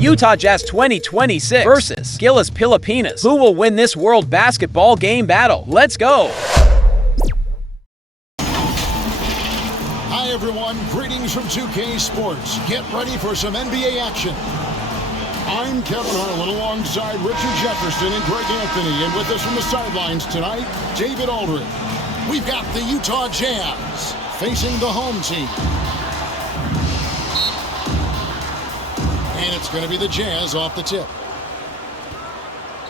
Utah Jazz 2026 versus GILAS Pilipinas. Who will win this World Basketball Game battle? Let's go! Hi everyone, greetings from 2K Sports. Get ready for some NBA action. I'm Kevin Harlan alongside Richard Jefferson and Greg Anthony, and with us from the sidelines tonight, David Aldridge. We've got the Utah Jazz facing the home team. And it's going to be the Jazz off the tip.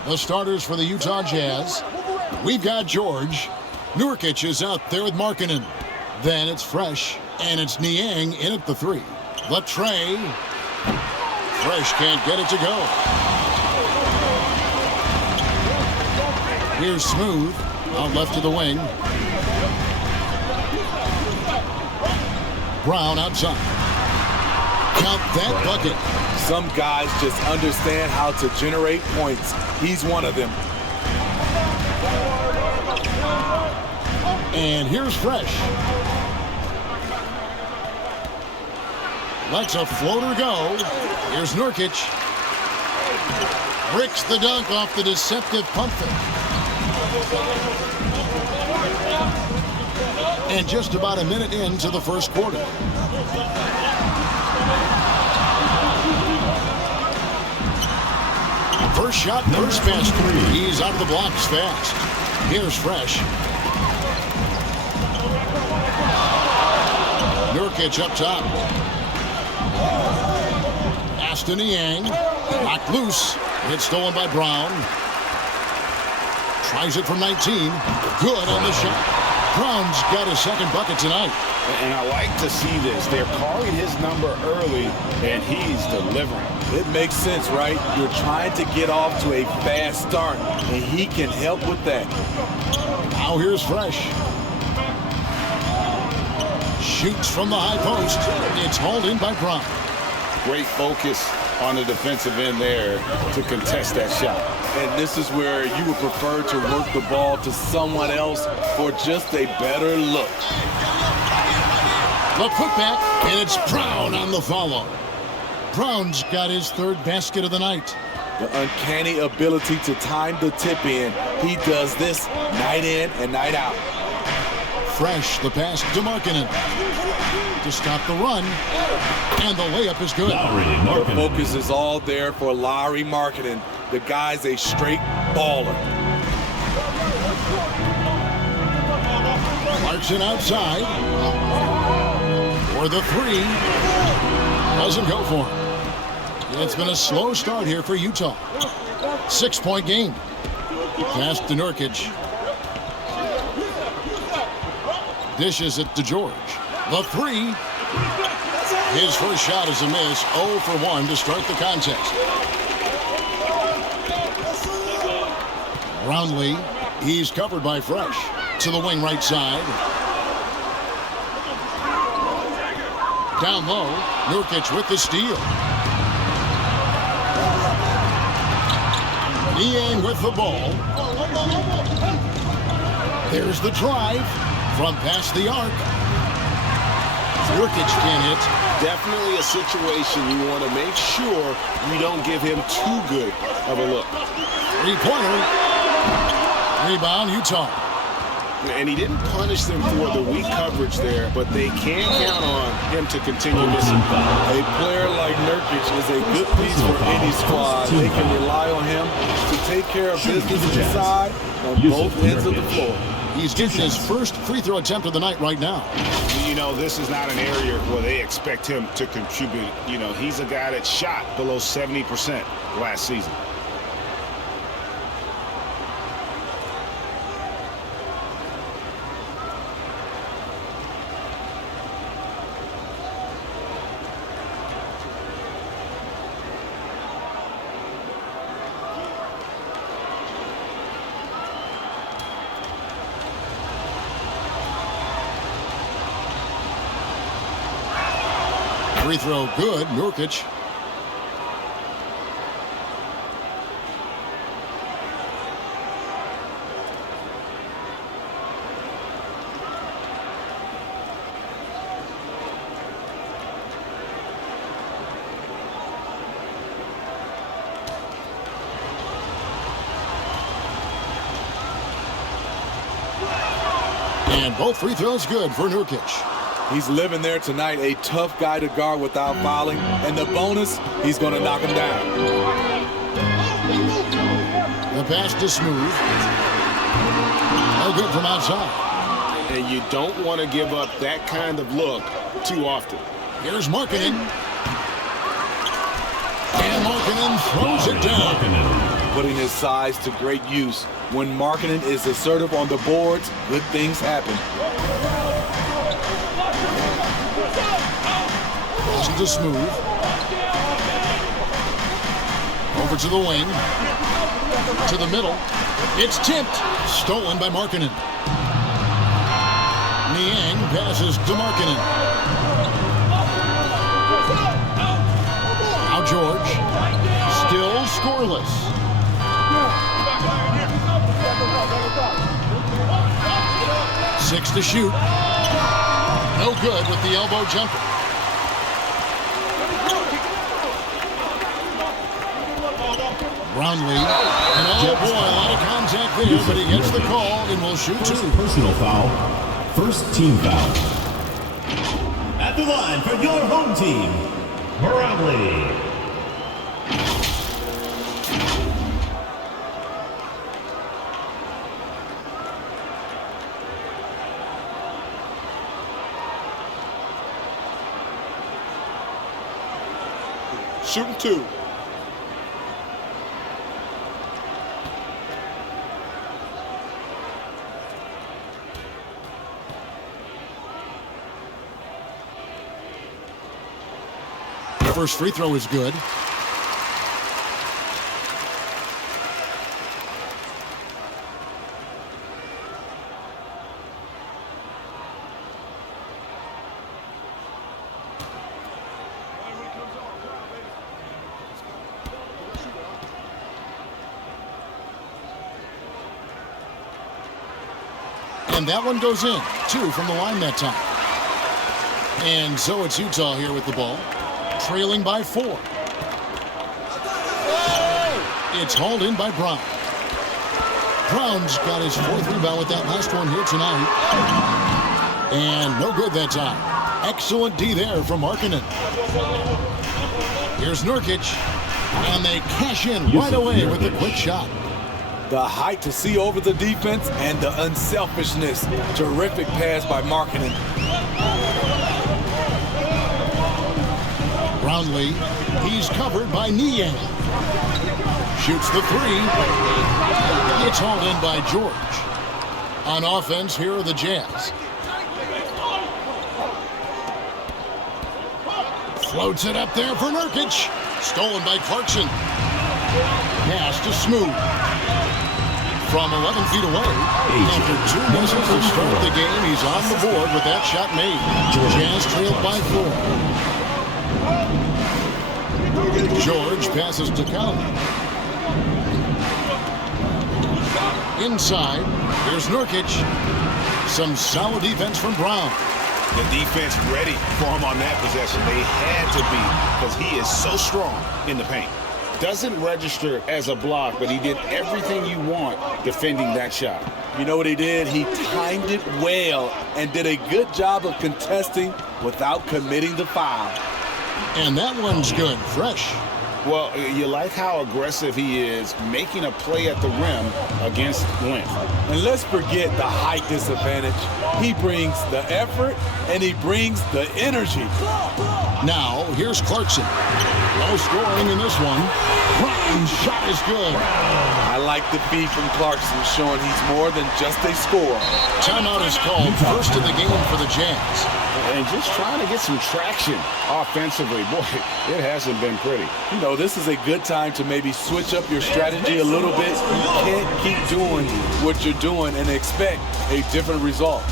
The starters for the Utah Jazz. We've got George. Nurkic is out there with Markkanen. Then it's Fresh, and it's Niang in at the 3. The tray. Fresh can't get it to go. Here's Smooth, out left to the wing. Brown outside. Count that bucket. Some guys just understand how to generate points. He's one of them. And here's Fresh. Lets a floater go. Here's Nurkic. Bricks the dunk off the deceptive pump fake. And just about a minute into the first quarter. First shot, first pass. He's out of the blocks fast. Here's Fresh. Nurkic up top. Aston Niang. Knocked loose. It's stolen by Brown. Tries it from 19. Good on the shot. Brown's got his second bucket tonight. And I like to see this. They're calling his number early, and he's delivering. It makes sense, right? You're trying to get off to a fast start, and he can help with that. Now here's Fresh. Shoots from the high post. It's hauled in by Brown. Great focus on the defensive end there to contest that shot. And this is where you would prefer to work the ball to someone else for just a better look. The putback, and it's Brown on the follow. Brown's got his third basket of the night. The uncanny ability to time the tip in. He does this night in and night out. Fresh, the pass to Markkanen to stop the run, and the layup is good. The focus is all there for Lauri Markkanen. The guy's a straight baller. Clarkson outside for the 3. Doesn't go for him. It's been a slow start here for Utah. 6-point game. Pass to Nurkic. Dishes it to George. The 3. His first shot is a miss. 0 for 1 to start the contest. Brownlee. He's covered by Fresh. To the wing right side. Down low. Nurkic with the steal. Niang with the ball. There's the drive. From past the arc. Nurkic can't hit. Definitely a situation you want to make sure you don't give him too good of a look. 3-pointer. Rebound, Utah. And he didn't punish them for the weak coverage there, but they can count on him to continue missing. A player like Nurkic is a good piece for any squad. They can rely on him to take care of business inside on both ends of the floor. He's getting his first free throw attempt of the night right now. You know, this is not an area where they expect him to contribute. You know, he's a guy that shot below 70% last season. Free throw good. Nurkic. And both free throws good for Nurkic. He's living there tonight, a tough guy to guard without fouling. And the bonus, he's going to knock him down. The pass to Smooth. No good from outside. And you don't want to give up that kind of look too often. Here's Markkanen. And Markkanen throws it down. Putting his size to great use. When Markkanen is assertive on the boards, good things happen. Pass to Smooth. Over to the wing. To the middle. It's tipped. Stolen by Markkanen. Niang passes to Markkanen. Now George. Still scoreless. 6 to shoot. No good with the elbow jumper. Brownlee. And oh boy, a lot of contact there, but he gets the call and will shoot 2. Personal foul. First team foul. At the line for your home team, Barangay. Shooting 2. First free throw is good. And that one goes in. 2 from the line that time. And so it's Utah here with the ball. Trailing by 4. It's hauled in by Brown. Brown's got his 4th rebound with that last one here tonight. And no good that time. Excellent D there from Markkanen. Here's Nurkic. And they cash in right away with the quick shot. The height to see over the defense and the unselfishness. Terrific pass by Markkanen. Brownlee, he's covered by Niang. Shoots the 3. It's hauled in by George. On offense, here are the Jazz. Floats it up there for Nurkic. Stolen by Clarkson. Pass to Smooth. From 11 feet away. After 2 misses to start the game, he's on the board with that shot made. Jazz trailed by 4. George passes to Collins. Inside, here's Nurkic. Some solid defense from Brown. The defense ready for him on that possession. They had to be, because he is so strong in the paint. Doesn't register as a block, but he did everything you want defending that shot. You know what he did? He timed it well and did a good job of contesting without committing the foul. And that one's good, fresh. Well, you like how aggressive he is making a play at the rim against length. And let's forget the height disadvantage. He brings the effort and he brings the energy. Now, here's Clarkson. No scoring in this one. Brown's shot is good. I like the feed from Clarkson, showing he's more than just a scorer. Timeout is called, first of the game for the Jazz. And just trying to get some traction offensively. Boy, it hasn't been pretty. You know, this is a good time to maybe switch up your strategy a little bit. You can't keep doing what you're doing and expect a different result.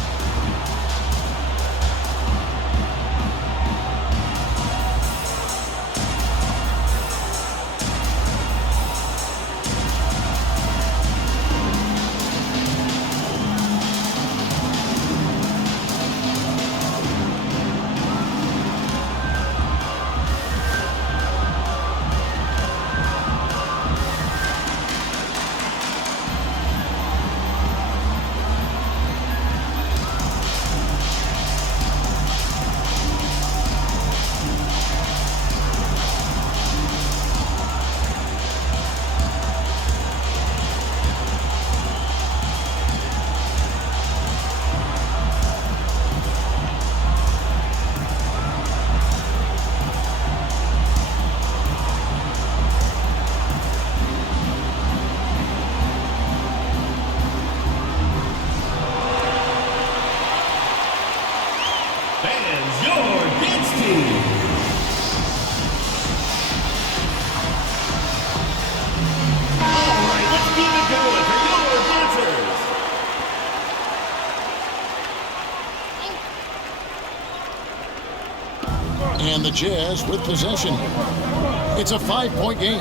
Jazz with possession. It's a 5-point game.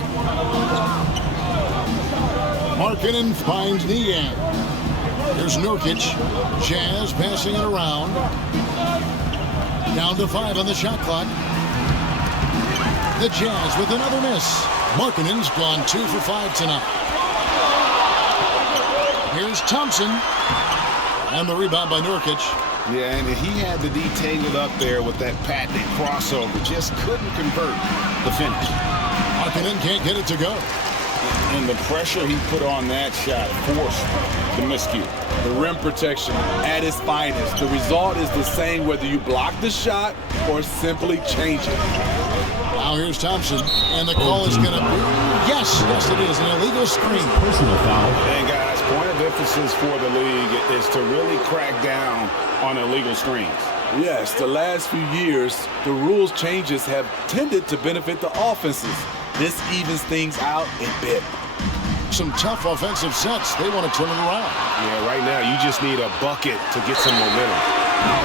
Markkanen finds Niang. Here's Nurkic. Jazz passing it around. Down to 5 on the shot clock. The Jazz with another miss. Markkanen's gone 2 for 5 tonight. Here's Thompson. And the rebound by Nurkic. Yeah, and he had the D tangled up there with that patented crossover. Just couldn't convert the finish. Markkanen can't get it to go. And the pressure he put on that shot forced the miscue. The rim protection at its finest. The result is the same whether you block the shot or simply change it. Now here's Thompson, and the call is going to be, yes, it is, an illegal screen. Personal foul. And guys, point of emphasis for the league is to really crack down on illegal screens. Yes, the last few years, the rules changes have tended to benefit the offenses. This evens things out a bit. Some tough offensive sets. They want to turn it around. Yeah, right now you just need a bucket to get some momentum.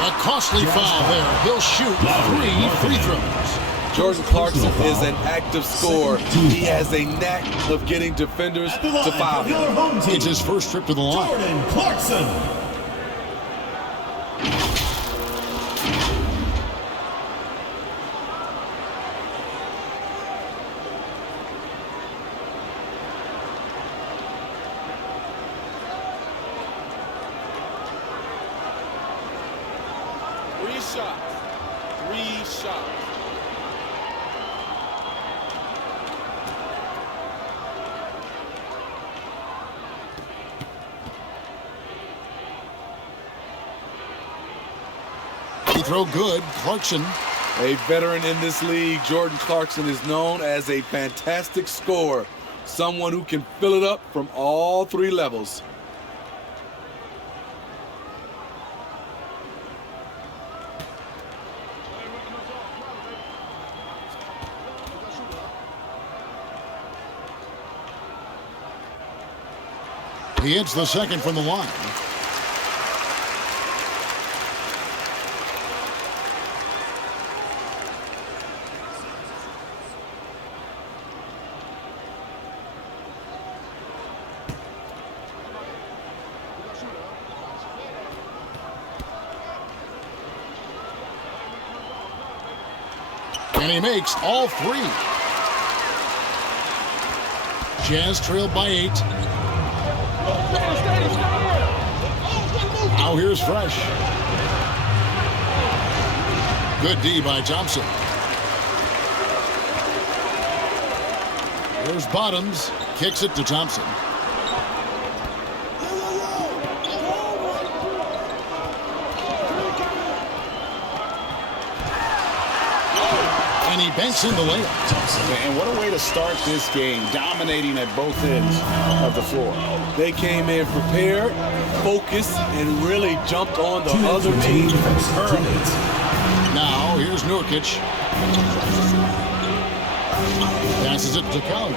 A costly foul there. He'll shoot 3 free throws. Jordan Clarkson is an active scorer. He has a knack of getting defenders to foul him. It's his first trip to the line. Jordan Clarkson. Three shots. Free throw good. Clarkson. A veteran in this league, Jordan Clarkson is known as a fantastic scorer. Someone who can fill it up from all 3 levels. He hits the second from the line. And he makes all 3. Jazz trailed by 8. Now here's Fresh. Good D by Thompson. There's Bottoms. Kicks it to Thompson. And he banks in the layup. And what a way to start this game, dominating at both ends of the floor. They came in prepared, focused, and really jumped on the other team early. Now here's Nurkic. Passes it to Kelly.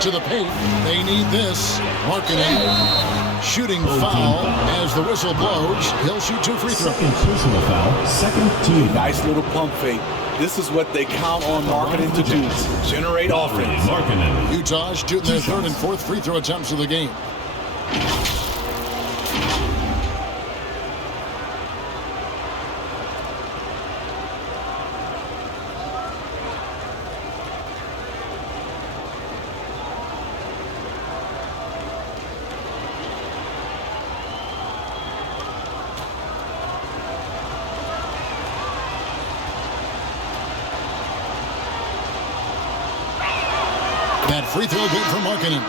To the paint. They need this. Markkanen. Shooting foul as the whistle blows. He'll shoot 2 free throws. Second personal foul. Second team. Nice little pump fake. This is what they count on Markkanen to do. Generate offense. Markkanen. Utah shooting their 3rd and 4th free throw attempts of the game. That free throw good for Markkanen.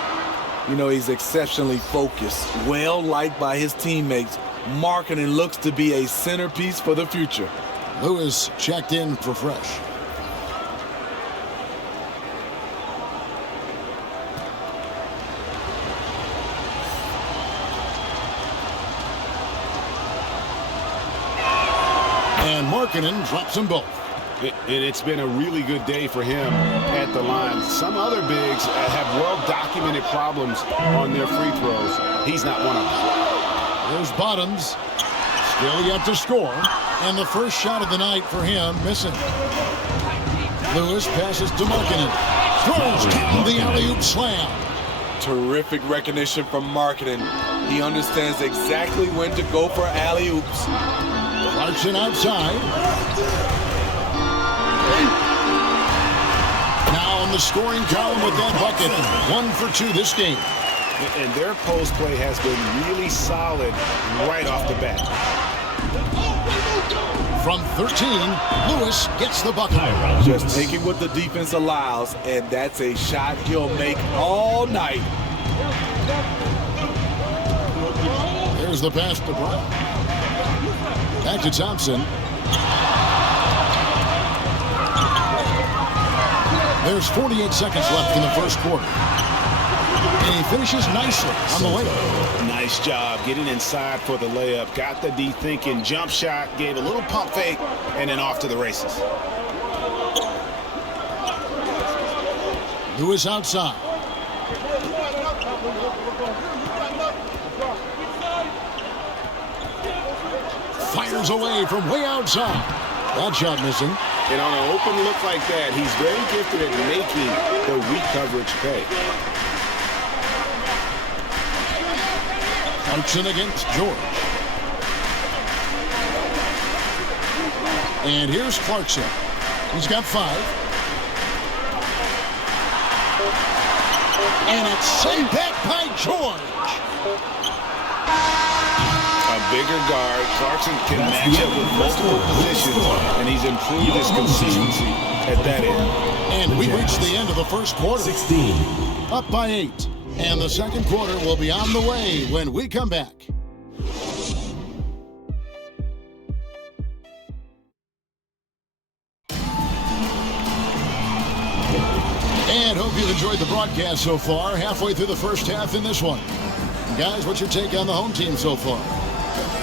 You know, he's exceptionally focused, well liked by his teammates. Markkanen looks to be a centerpiece for the future. Lewis checked in for Fresh. And Markkanen drops them both. It's been a really good day for him at the line. Some other bigs have well-documented problems on their free throws. He's not one of them. There's Bottoms. Still yet to score. And the first shot of the night for him, missing. Lewis passes to Markkanen. Throws down the alley-oop slam. Terrific recognition from Markkanen. He understands exactly when to go for alley-oops. Clarkson outside. Now in the scoring column with that bucket. 1 for 2 this game. And their post play has been really solid right off the bat. From 13, Lewis gets the bucket. Just taking what the defense allows, and that's a shot he'll make all night. There's the pass to Brown. Back to Thompson. There's 48 seconds left in the first quarter. And he finishes nicely on the layup. Nice job getting inside for the layup. Got the D thinking, jump shot, gave a little pump fake, and then off to the races. Lewis outside. Fires away from way outside. That shot missing. And on an open look like that, he's very gifted at making the weak coverage pay. Clarkson against George. And here's Clarkson. He's got 5. And it's sent back by George. A bigger guard. Clarkson can match up with multiple positions, and he's improved his consistency at that end. And we reached the end of the first quarter. 16. Up by 8. And the second quarter will be on the way when we come back. And hope you've enjoyed the broadcast so far. Halfway through the first half in this one. Guys, what's your take on the home team so far?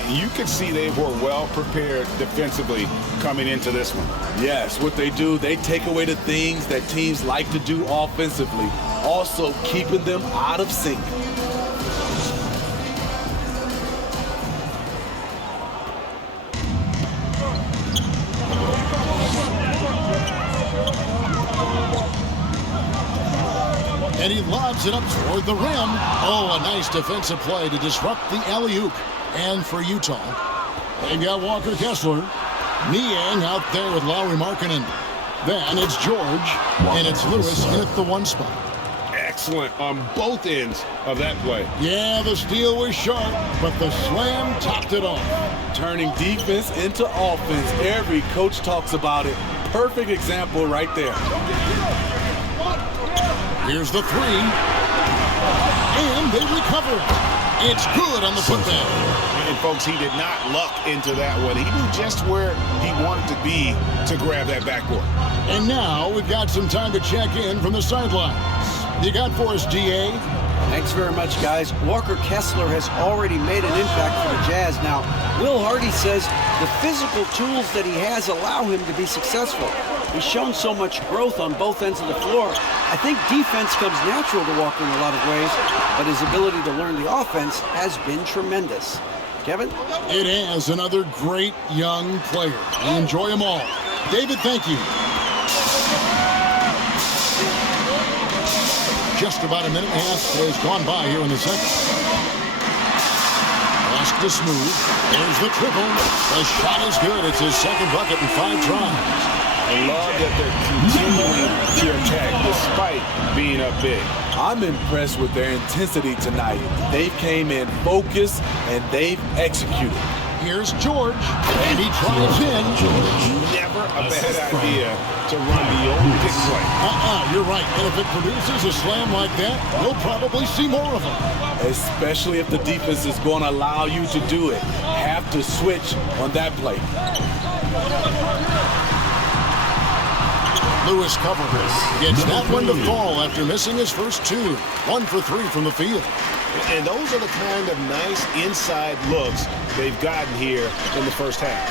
You could see they were well prepared defensively coming into this one. Yes, what they do, they take away the things that teams like to do offensively, also keeping them out of sync. And he lobs it up toward the rim. Oh, a nice defensive play to disrupt the alley-oop. And for Utah, they've got Walker Kessler. Niang out there with Lauri Markkanen. Then it's George, and it's Lewis in at the 1 spot. Excellent on both ends of that play. Yeah, the steal was sharp, but the slam topped it off. Turning defense into offense. Every coach talks about it. Perfect example right there. Here's the 3. And they recover it. It's good on the putback. And folks, he did not luck into that one. He knew just where he wanted to be to grab that backboard. And now we've got some time to check in from the sidelines. You got for us, GA? Thanks very much, guys. Walker Kessler has already made an impact for the Jazz. Now, Will Hardy says the physical tools that he has allow him to be successful. He's shown so much growth on both ends of the floor. I think defense comes natural to Walker in a lot of ways, but his ability to learn the offense has been tremendous. Kevin? It has. Another great young player. We enjoy them all. David, thank you. Just about a minute and a half has gone by here in the second. Pass to Smooth. There's the triple. The shot is good. It's his second bucket in 5 tries. I love that they're continuing to attack despite being up big. I'm impressed with their intensity tonight. They came in focused and they've executed. Here's George, and he drives in. Never a bad idea to run the old pick play. You're right. And if it produces a slam like that, we'll probably see more of them. Especially if the defense is going to allow you to do it. Have to switch on that play. Lewis covers. Gets that one to fall after missing his first 2. 1 for 3 from the field. And those are the kind of nice inside looks they've gotten here in the first half.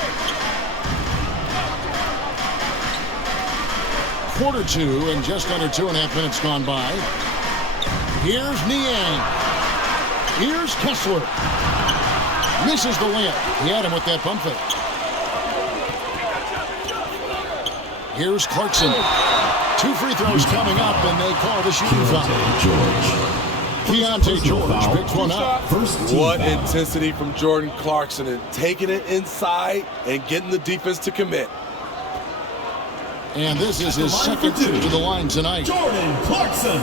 Quarter 2 and just under 2.5 minutes gone by. Here's Niang. Here's Kessler. Misses the layup. He had him with that pump fake. Here's Clarkson. 2 free throws coming up, and they call the shooting foul. Keontae George picks one up. What intensity from Jordan Clarkson, and taking it inside and getting the defense to commit. And this is his second trip to the line tonight. Jordan Clarkson.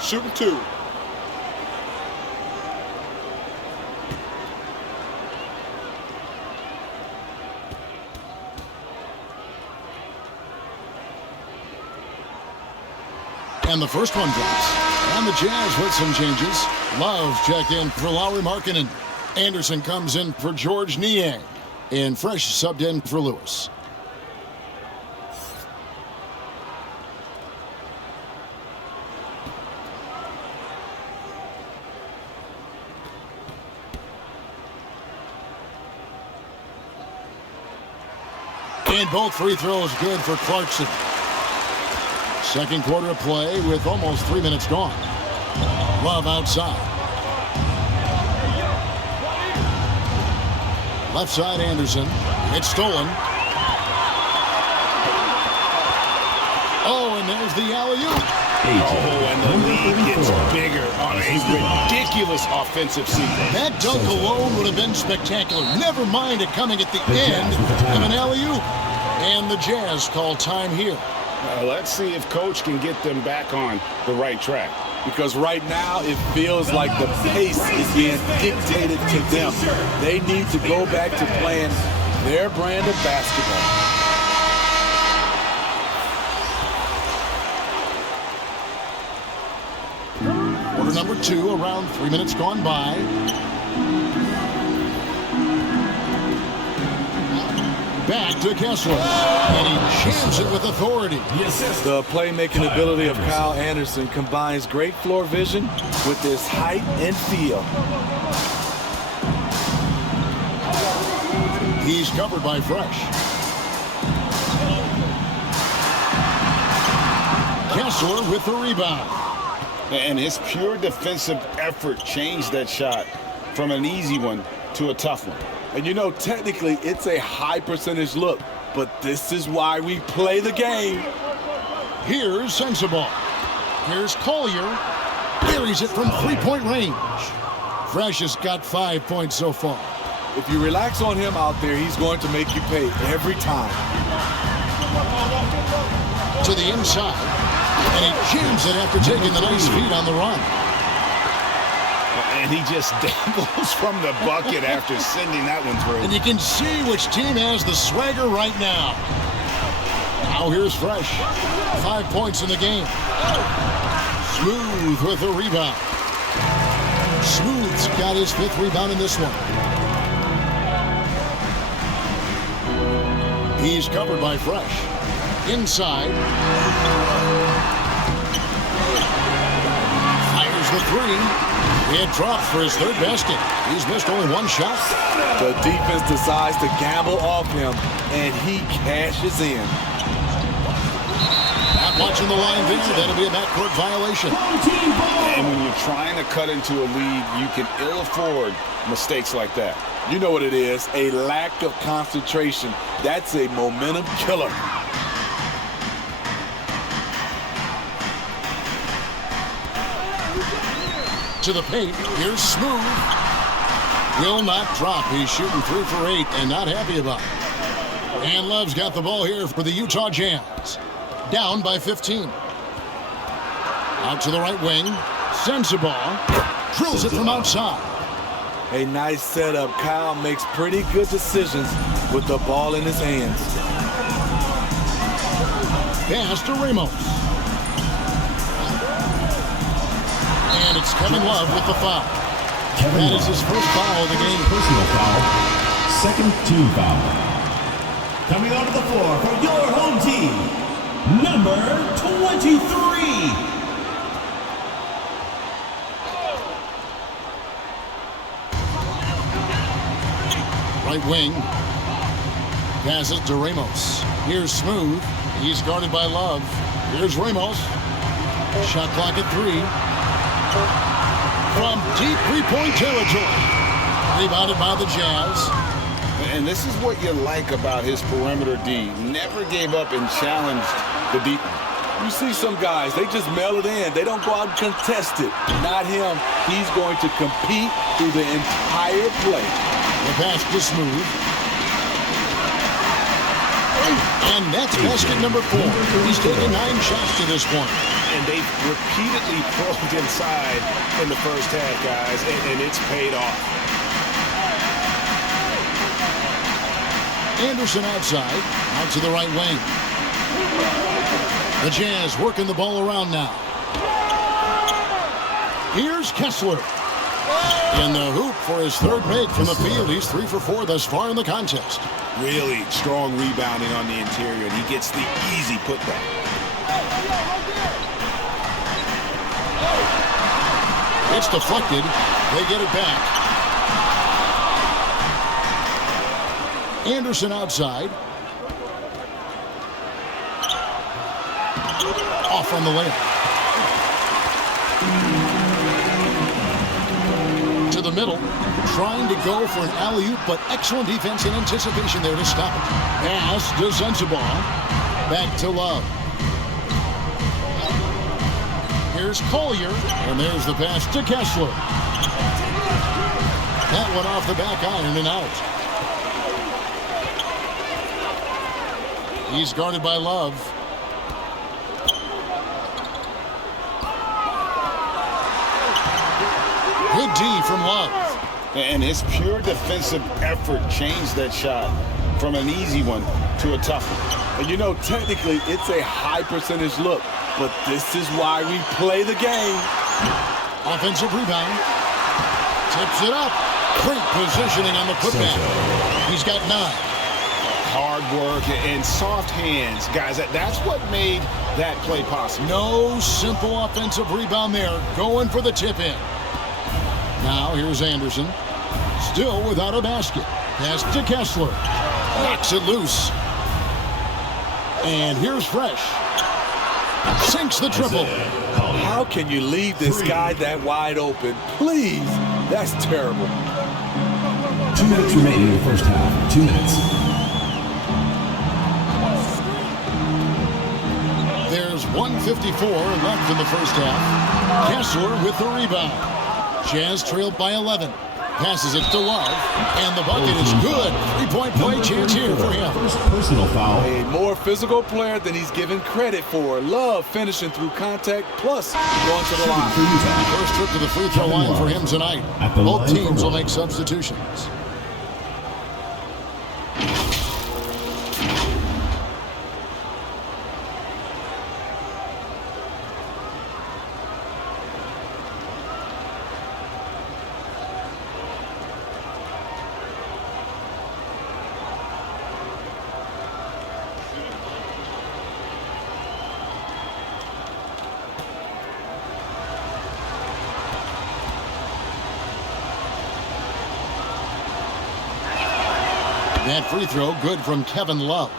Shooting 2. And the first one drops. And the Jazz with some changes. Love checked in for Lauri Markkanen. Anderson comes in for George Niang. And Fresh subbed in for Lewis. And both free throws good for Clarkson. Second quarter of play with almost 3 minutes gone. Love outside. Left side Anderson. It's stolen. Oh, and there's the alley-oop. Oh, and the lead gets bigger on a ridiculous offensive sequence. That dunk alone would have been spectacular. Never mind it coming at the end of an alley-oop. And the Jazz call time here. Let's see if Coach can get them back on the right track. Because right now it feels like the pace is being dictated to them. They need to go back to playing their brand of basketball. Quarter number 2, around 3 minutes gone by. Back to Kessler, and he jams it with authority. The playmaking ability of Kyle Anderson combines great floor vision with his height and feel. He's covered by Fresh. Kessler with the rebound. And his pure defensive effort changed that shot from an easy one to a tough one. And you know, technically, it's a high percentage look, but this is why we play the game. Here's Sensabaugh. Here's Collier. Buries it from three-point range. Fresh has got 5 points so far. If you relax on him out there, he's going to make you pay every time. To the inside. And he jams it after taking the nice feed on the run. And he just dangles from the bucket after sending that one through. And you can see which team has the swagger right now. Now here's Fresh. 5 points in the game. Smooth with the rebound. Smooth's got his 5th rebound in this one. He's covered by Fresh. Inside. Fires the 3. It dropped for his 3rd basket. He's missed only 1 shot. The defense decides to gamble off him, and he cashes in. Not watching the line there. That'll be a backcourt violation. And when you're trying to cut into a lead, you can ill afford mistakes like that. You know what it is, a lack of concentration. That's a momentum killer. To the paint, here's Smooth. Will not drop. He's shooting 3 for 8 and not happy about it. And Love's got the ball here for the Utah Jazz. Down by 15. Out to the right wing. Sensabaugh drills it from outside. A nice setup. Kyle makes pretty good decisions with the ball in his hands. Pass to Ramos. And it's Kevin Love with the foul. That is his first foul of the game. Personal foul. Second team foul. Coming onto the floor for your home team, number 23. Right wing. Passes to Ramos. Here's Smooth. He's guarded by Love. Here's Ramos. Shot clock at 3. From deep three-point territory. Rebounded by the Jazz. And this is what you like about his perimeter D. Never gave up and challenged the deep. You see some guys, they just mail it in. They don't go out and contest it. Not him. He's going to compete through the entire play. The pass to Smooth. And that's basket number 4. He's taken 9 shots to this point. And they've repeatedly probed inside in the first half, guys, and it's paid off. Anderson outside, out to the right wing. The Jazz working the ball around now. Here's Kessler. In the hoop for his third make from the field. He's 3 for 4 thus far in the contest. Really strong rebounding on the interior, and he gets the easy putback. It's deflected. They get it back. Anderson outside. Off on the layup. To the middle. Trying to go for an alley-oop, but excellent defense and anticipation there to stop it. Pass to Sensabaugh. Back to Love. Here's Collier, and there's the pass to Kessler. That one off the back iron and out. He's guarded by Love. Good D from Love. And his pure defensive effort changed that shot from an easy one to a tough one. And you know, technically, it's a high percentage look, but this is why we play the game. Offensive rebound. Tips it up. Great positioning on the putback. He's got 9. Hard work and soft hands. Guys, that's what made that play possible. No simple offensive rebound there. Going for the tip-in. Now here's Anderson. Still without a basket. Pass to Kessler. Knocks it loose. And here's Fresh. Sinks the triple. How can you leave this guy that wide open? Please. That's terrible. 2 minutes remaining in the first half. 2 minutes. There's 1:54 left in the first half. Kessler with the rebound. Jazz trailed by 11. Passes it to Love, and the bucket is good. 3-point play chance here for him. First personal foul. A more physical player than he's given credit for. Love finishing through contact, plus going to the line. First trip to the free throw line for him tonight. Both teams will make substitutions. That free throw good from Kevin Love.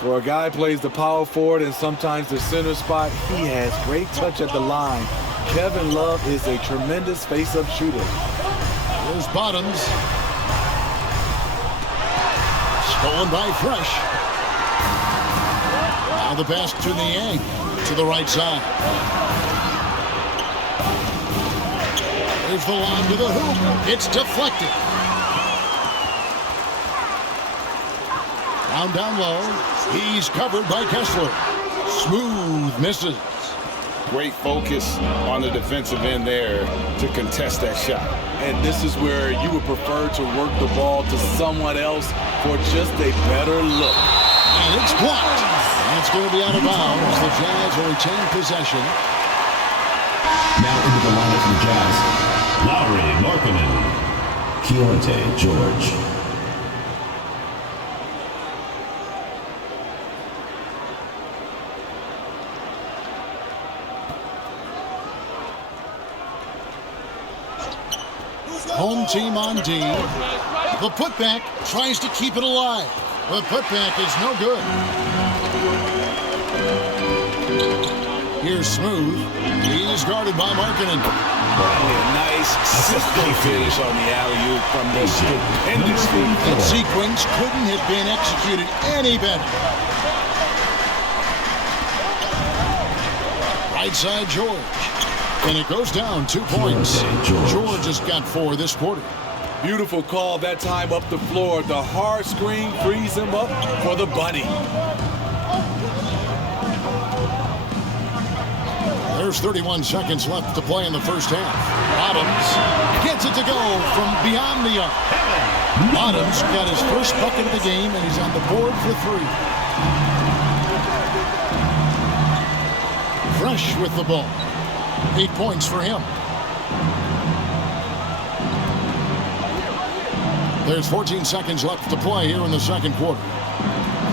For a guy who plays the power forward and sometimes the center spot, he has great touch at the line. Kevin Love is a tremendous face-up shooter. Here's Bottoms. Stolen by Fresh. Now the pass to Niang to the right side. Here's the line to the hoop. It's deflected. Down low. He's covered by Kessler. Smooth misses. Great focus on the defensive end there to contest that shot. And this is where you would prefer to work the ball to someone else for just a better look. And it's blocked. That's going to be out of bounds. The Jazz will retain possession. Now into the lineup for the Jazz. Lowry, Markkanen, Keontae, George. Home team on D. The putback tries to keep it alive. The putback is no good. Here's Smooth. He's guarded by Markkanen. A nice system finish on the alley-oop from the stupendous feet. That sequence couldn't have been executed any better. Right side George. And it goes down 2 points. George has got 4 this quarter. Beautiful call that time up the floor. The hard screen frees him up for the bunny. There's 31 seconds left to play in the first half. Bottoms gets it to go from beyond the arc. Bottoms got his first bucket of the game, and he's on the board for 3. Fresh with the ball. 8 points for him. There's 14 seconds left to play here in the second quarter.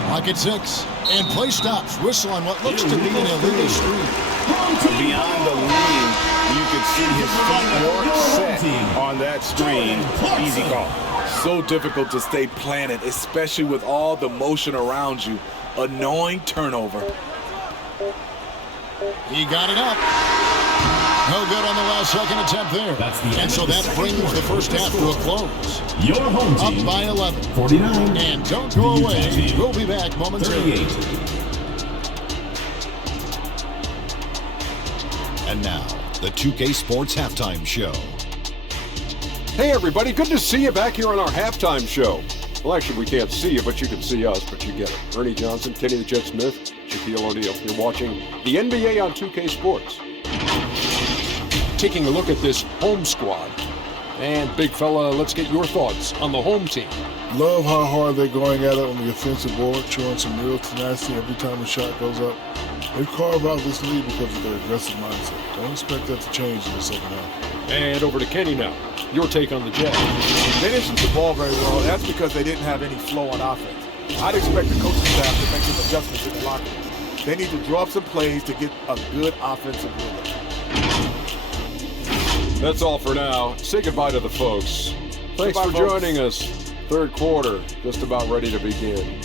Clock at 6. And play stops. Whistle on what looks to be an illegal screen. Beyond the lane, you could see his footwork set on that screen. Easy call. So difficult to stay planted, especially with all the motion around you. Annoying turnover. He got it up. No good on the last second attempt there. And so that brings the first half to a close. Your home team. Up by 11. 49. And don't go away. We'll be back momentarily. 38. And now, the 2K Sports Halftime Show. Hey everybody, good to see you back here on our halftime show. Well, actually, we can't see you, but you can see us, but you get it. Ernie Johnson, Kenny the Jet Smith, Shaquille O'Neal. You're watching the NBA on 2K Sports. Taking a look at this home squad. And big fella, let's get your thoughts on the home team. Love how hard they're going at it on the offensive board, showing some real tenacity every time a shot goes up. They've carved out this lead because of their aggressive mindset. Don't expect that to change in the second half. And over to Kenny now. Your take on the Jazz. They didn't shoot the ball very well. That's because they didn't have any flow on offense. I'd expect the coaching staff to make some adjustments in the locker room. They need to draw up some plays to get a good offensive rhythm. That's all for now. Say goodbye to the folks. Thanks Goodbye, for joining us. Third quarter, just about ready to begin.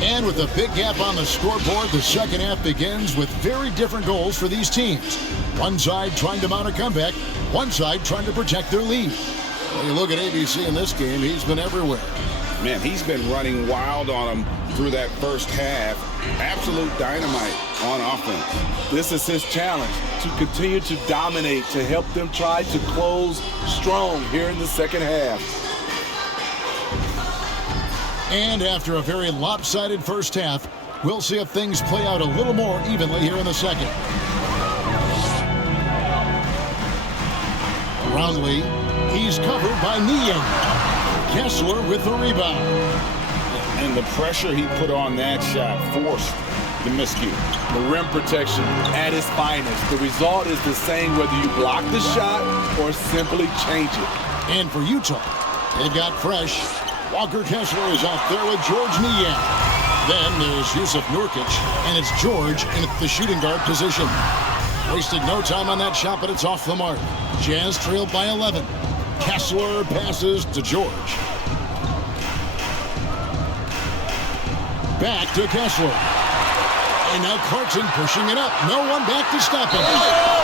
And with a big gap on the scoreboard, the second half begins with very different goals for these teams. One side trying to mount a comeback, one side trying to protect their lead. When you look at ABC in this game, he's been everywhere. Man, he's been running wild on him through that first half. Absolute dynamite on offense. This is his challenge, to continue to dominate, to help them try to close strong here in the second half. And after a very lopsided first half, we'll see if things play out a little more evenly here in the second. Roundley, he's covered by Niang. Kessler with the rebound. And the pressure he put on that shot forced the miscue. The rim protection at its finest. The result is the same whether you block the shot or simply change it. And for Utah, they've got fresh. Walker Kessler is out there with George Niang. Then there's Yusuf Nurkic, and it's George in the shooting guard position. Wasted no time on that shot, but it's off the mark. Jazz trailed by 11. Kessler passes to George. Back to Kessler. And now Clarkson pushing it up. No one back to stop him.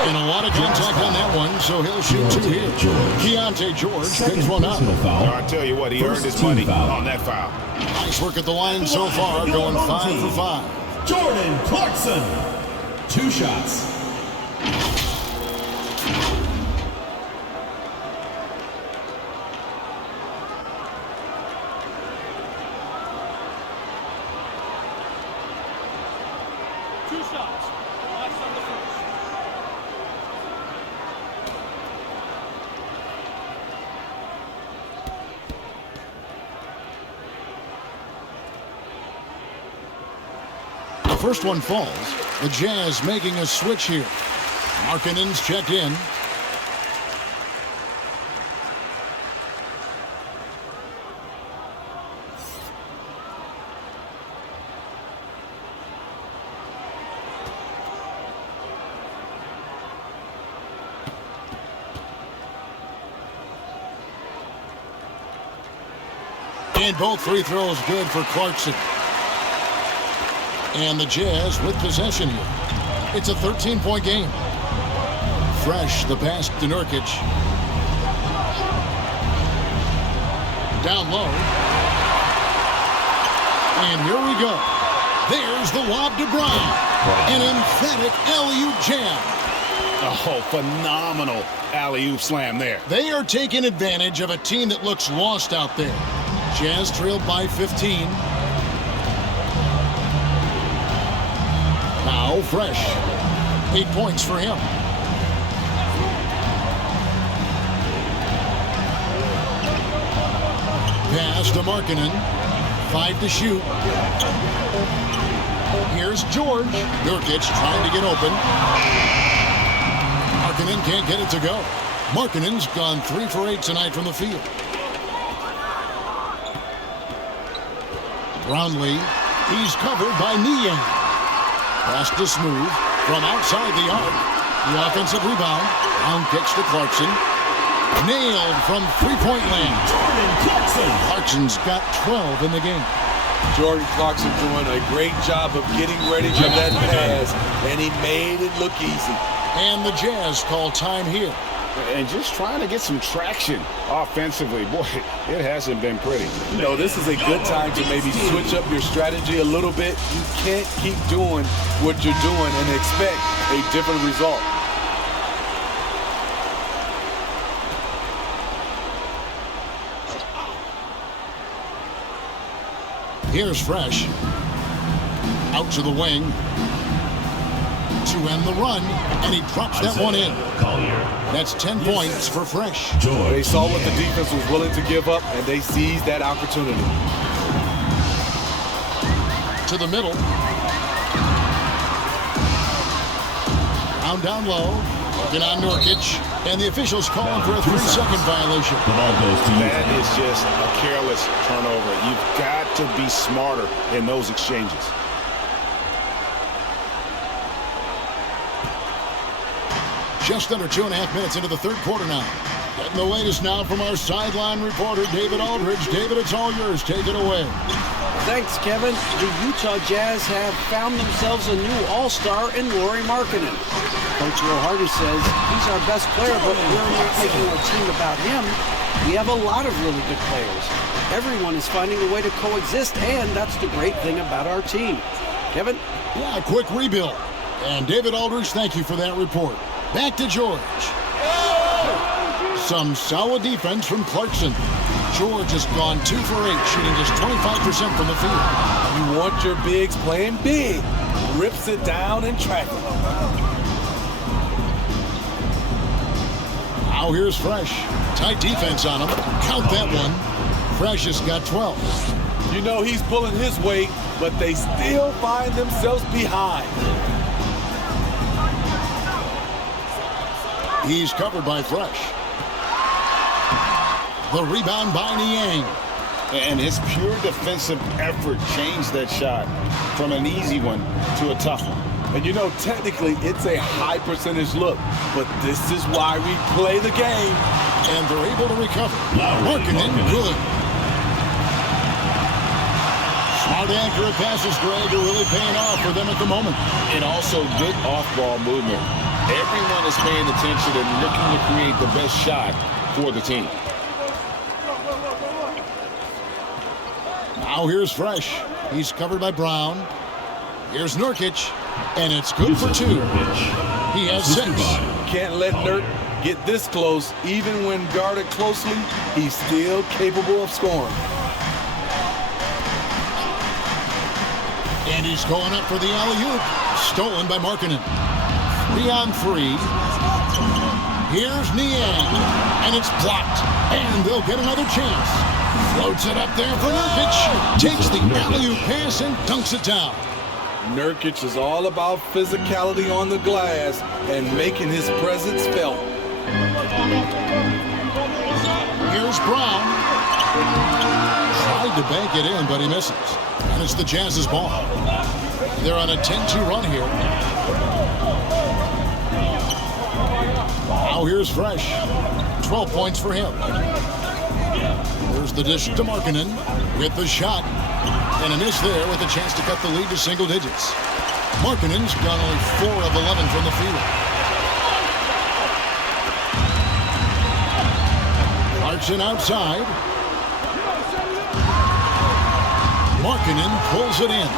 And a lot of contact on that one, so he'll shoot 2 here. Keontae George picks one up. I tell you what, he earned his money on that foul. Nice work at the line so far, going 5 for 5. Jordan Clarkson. 2 shots. The first one falls. The Jazz making a switch here. Markkanen's checked in. And both free throws good for Clarkson. And the Jazz with possession here. It's a 13-point game. Fresh, the pass to Nurkic. Down low. And here we go. There's the lob to Brown. An emphatic alley-oop jam. Oh, phenomenal alley-oop slam there. They are taking advantage of a team that looks lost out there. Jazz trailed by 15. Now Fresh. 8 points for him. Pass to Markkanen. 5 to shoot. Here's George. Nurkic trying to get open. Markkanen can't get it to go. Markkanen's gone 3 for 8 tonight from the field. Brownlee. He's covered by Niang. Pass to Smooth from outside the arc. The offensive rebound. Brown kicks to Clarkson. Nailed from three-point land. Clarkson's got 12 in the game. Jordan Clarkson doing a great job of getting ready for that pass, and he made it look easy. And the Jazz call time here. And just trying to get some traction offensively. Boy, it hasn't been pretty. You know, this is a good time to maybe switch up your strategy a little bit. You can't keep doing what you're doing and expect a different result. Here's Fresh. Out to the wing. To end the run. And he drops that one in. That's 10 points for Fresh. They saw what the defense was willing to give up, and they seized that opportunity. To the middle. Down low. Working on Nurkic. And the officials calling for a 3-second violation. That is just a careless turnover. You've got to be smarter in those exchanges. Just under 2.5 minutes into the third quarter now. Getting the latest now from our sideline reporter, David Aldridge. David, it's all yours. Take it away. Thanks, Kevin. The Utah Jazz have found themselves a new all-star in Lauri Markkanen. Coach Will Hardy says he's our best player, but we're not making our team about him. We have a lot of really good players. Everyone is finding a way to coexist, and that's the great thing about our team. Kevin? Yeah, a quick rebuild. And David Aldridge, thank you for that report. Back to George. Some solid defense from Clarkson. George has gone 2 for 8, shooting just 25% from the field. You want your bigs playing big. Rips it down in traffic. Now here's Fresh. Tight defense on him. Count that one. Fresh has got 12. You know he's pulling his weight, but they still find themselves behind. He's covered by Fresh. The rebound by Niang. And his pure defensive effort changed that shot from an easy one to a tough one. And you know, technically, it's a high percentage look, but this is why we play the game. And they're able to recover. Markkanen, good. Smart, accurate passes, Greg, are really paying off for them at the moment. And also good off-ball movement. Everyone is paying attention and looking to create the best shot for the team. Now here's Fresh. He's covered by Brown. Here's Nurkic. And it's good for 2. He has 6. Can't let Nurk get this close. Even when guarded closely, he's still capable of scoring. And he's going up for the alley-oop. Stolen by Markkanen. 3-on-3. Here's Niang. And it's blocked. And they'll get another chance. Floats it up there for Nurkic. Takes the alley-oop pass and dunks it down. Nurkic is all about physicality on the glass and making his presence felt. Here's Brown. Tried to bank it in, but he misses. And it's the Jazz's ball. They're on a 10-2 run here. Now here's Fresh. 12 points for him. There's the dish to Markkanen with the shot. And a miss there with a chance to cut the lead to single digits. Markkanen's got only 4 of 11 from the field. Clarkson outside. Markkanen pulls it in.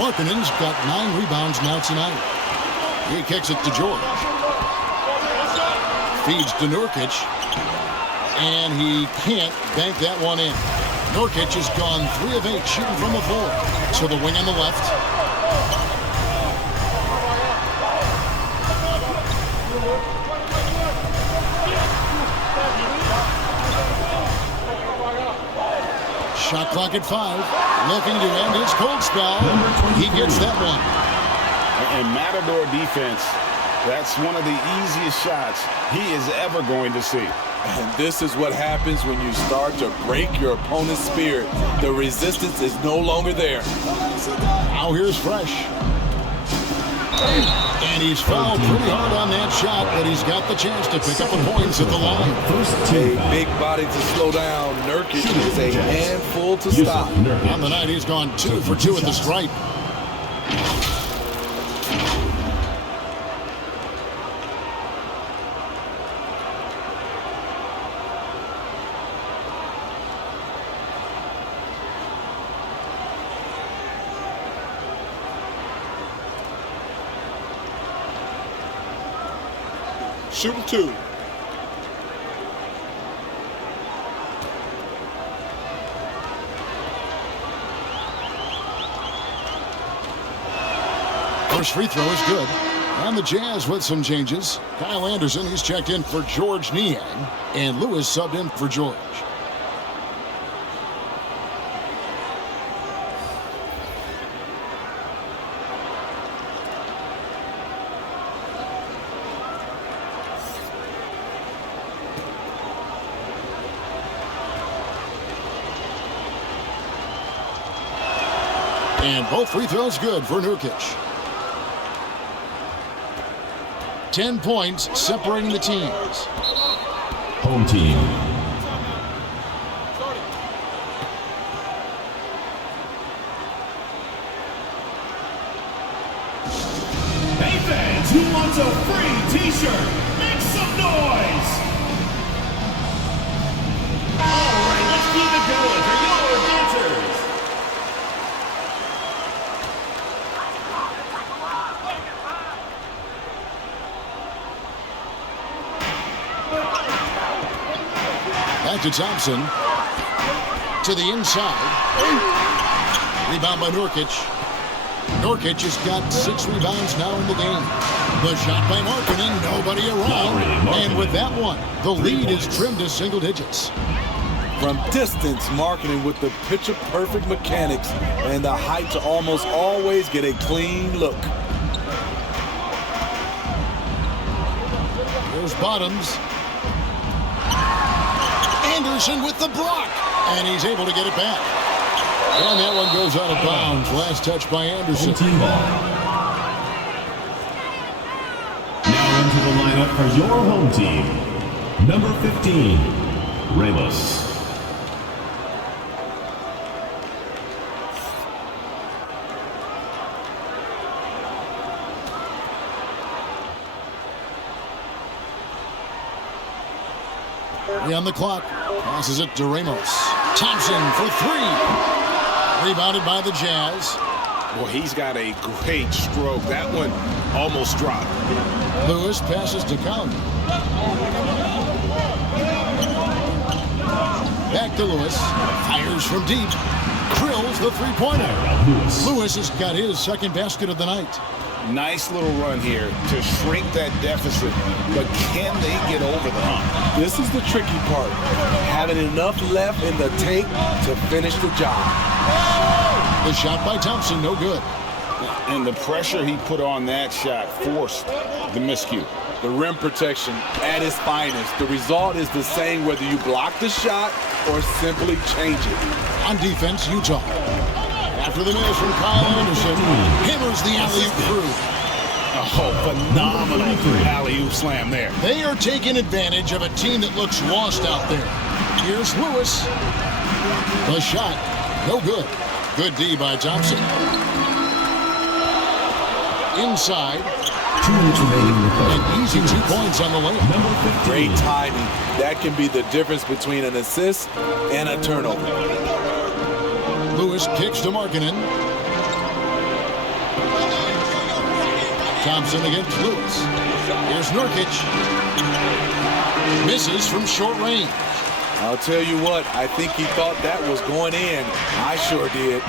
Markkanen's got 9 rebounds now tonight. He kicks it to George. Feeds to Nurkic. And he can't bank that one in. Nurkic has gone 3 of 8 shooting from the floor. To the wing on the left. Shot clock at 5. Looking to end his cold spell. He gets that one. And Matador defense, that's one of the easiest shots he is ever going to see. And this is what happens when you start to break your opponent's spirit. The resistance is no longer there. Now here's Fresh. And he's fouled pretty hard on that shot, but he's got the chance to pick up the points at the line. A big body to slow down. Nurkic is a handful to stop. On the night, he's gone 2 for 2 at the stripe. Shooting 2. First free throw is good. And the Jazz with some changes. Kyle Anderson, he's checked in for George Niang. And Lewis subbed in for George. And both free throws good for Nurkic. 10 points separating the teams. Home team. Hey fans, who wants a free t-shirt? Make some noise! All right, let's keep it going for your dancers. Back to Thompson. To the inside. Rebound by Nurkic. Nurkic has got 6 rebounds now in the game. The shot by Markkanen, nobody around. And with that one, the lead is trimmed to single digits. From distance, Markkanen with the picture-perfect mechanics and the height to almost always get a clean look. Here's Bottoms. Anderson with the block. And he's able to get it back. And that one goes out of bounds. Last touch by Anderson. Team ball. Now into the lineup for your home team. Number 15, Ramos. On the clock. Passes it to Ramos. Thompson for 3. Rebounded by the Jazz. Well, he's got a great stroke. That one almost dropped. Lewis passes to Count. Back to Lewis. Fires from deep. Drills the 3-pointer. Lewis has got his second basket of the night. Nice little run here to shrink that deficit, but can they get over the hump? This is the tricky part, having enough left in the tank to finish the job. The shot by Thompson, no good. And the pressure he put on that shot forced the miscue. The rim protection at its finest. The result is the same whether you block the shot or simply change it. On defense, Utah. After the miss from Kyle Anderson, hammers the alley-oop through. Oh, phenomenal alley-oop slam there. They are taking advantage of a team that looks lost out there. Here's Lewis. The shot, no good. Good D by Thompson. Inside. 2 minutes remaining in the quarter. An easy 2 points on the layup. Number 15. Great timing. That can be the difference between an assist and a turnover. Lewis kicks to Markkanen. Thompson against Lewis. Here's Nurkic. Misses from short range. I'll tell you what, I think he thought that was going in. I sure did.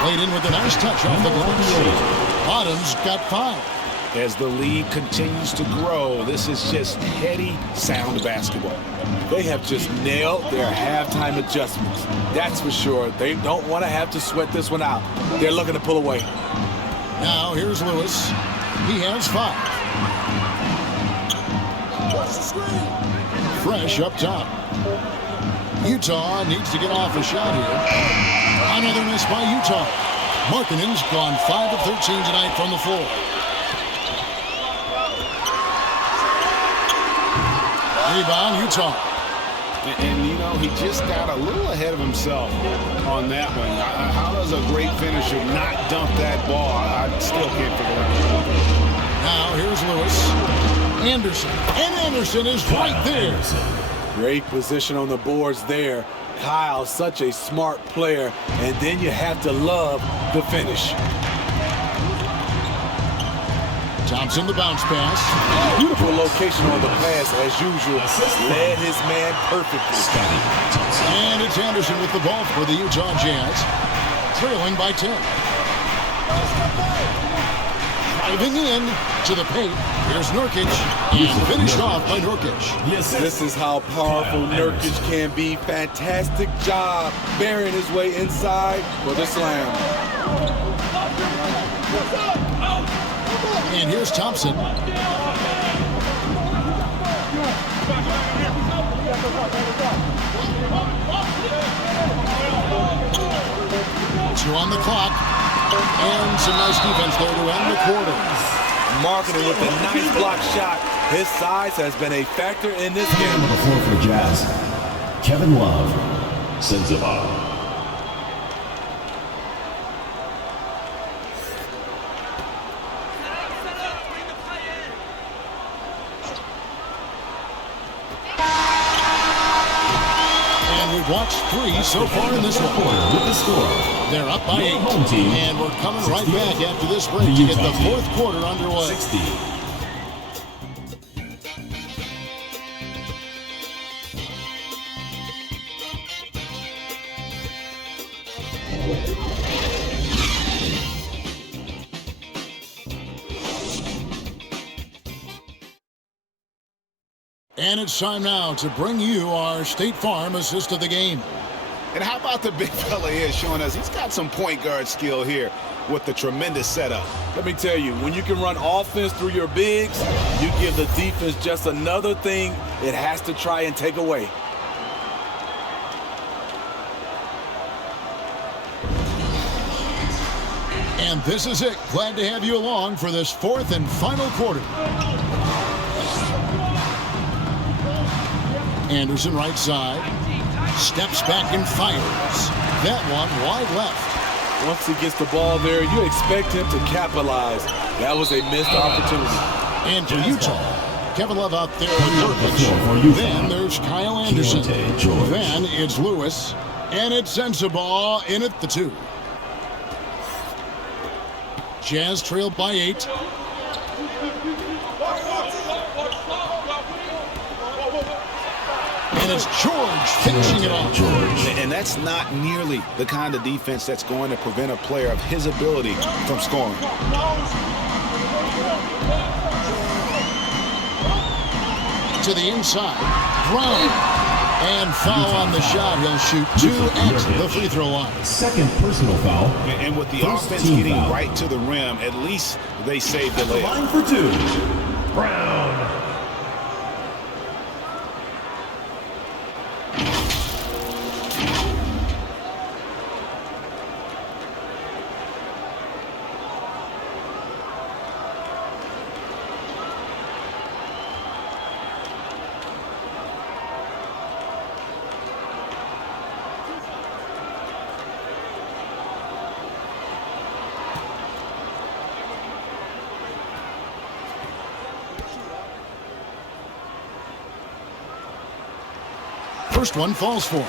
Played in with a nice touch off the glass. Bottoms got fouled. As the lead continues to grow, this is just heady, sound basketball. They have just nailed their halftime adjustments. That's for sure. They don't want to have to sweat this one out. They're looking to pull away. Now here's Lewis. He has 5. Fresh up top. Utah needs to get off a shot here. Another miss by Utah. Markkanen's gone 5 of 13 tonight from the floor. Rebound, Utah. And you know, he just got a little ahead of himself on that one. How does a great finisher not dump that ball? I still can't figure it out. Now here's Lewis. Anderson. And Anderson is right there. Great position on the boards there. Kyle, such a smart player. And then you have to love the finish. Thompson the bounce pass. Beautiful location on the pass as usual. Led his man perfectly. And it's Anderson with the ball for the Utah Jazz. Trailing by 10. Driving in to the paint. Here's Nurkic. And finished off by Nurkic. This is how powerful Nurkic can be. Fantastic job bearing his way inside for the slam. And here's Thompson. 2 on the clock. And some nice defense there to end the quarter. Markkanen with a nice block shot. His size has been a factor in this game. Number 4 for Jazz, Kevin Love sends it up. Watched 3 so far in this one. With the score, they're up by 8. home team, And we're coming right back after this break to get the 4th quarter underway. 60. And it's time now to bring you our State Farm assist of the game. And how about the big fella here showing us he's got some point guard skill here with the tremendous setup. Let me tell you, when you can run offense through your bigs, you give the defense just another thing it has to try and take away. And this is it. Glad to have you along for this 4th and final quarter. Anderson right side. Steps back and fires. That one wide left. Once he gets the ball there, you expect him to capitalize. That was a missed opportunity. And for Utah, Kevin Love out there with Nurkic. Then there's Kyle Anderson. Then it's Lewis. And it sends a ball in at the 2. Jazz trailed by 8. And it's George finishing it off. And that's not nearly the kind of defense that's going to prevent a player of his ability from scoring. To the inside. Brown. And foul on the shot. He'll shoot 2 at the free throw line. Second personal foul. And with the First offense team getting foul. right to the rim, at least they saved the layup. Line for 2. Brown. first one falls for him.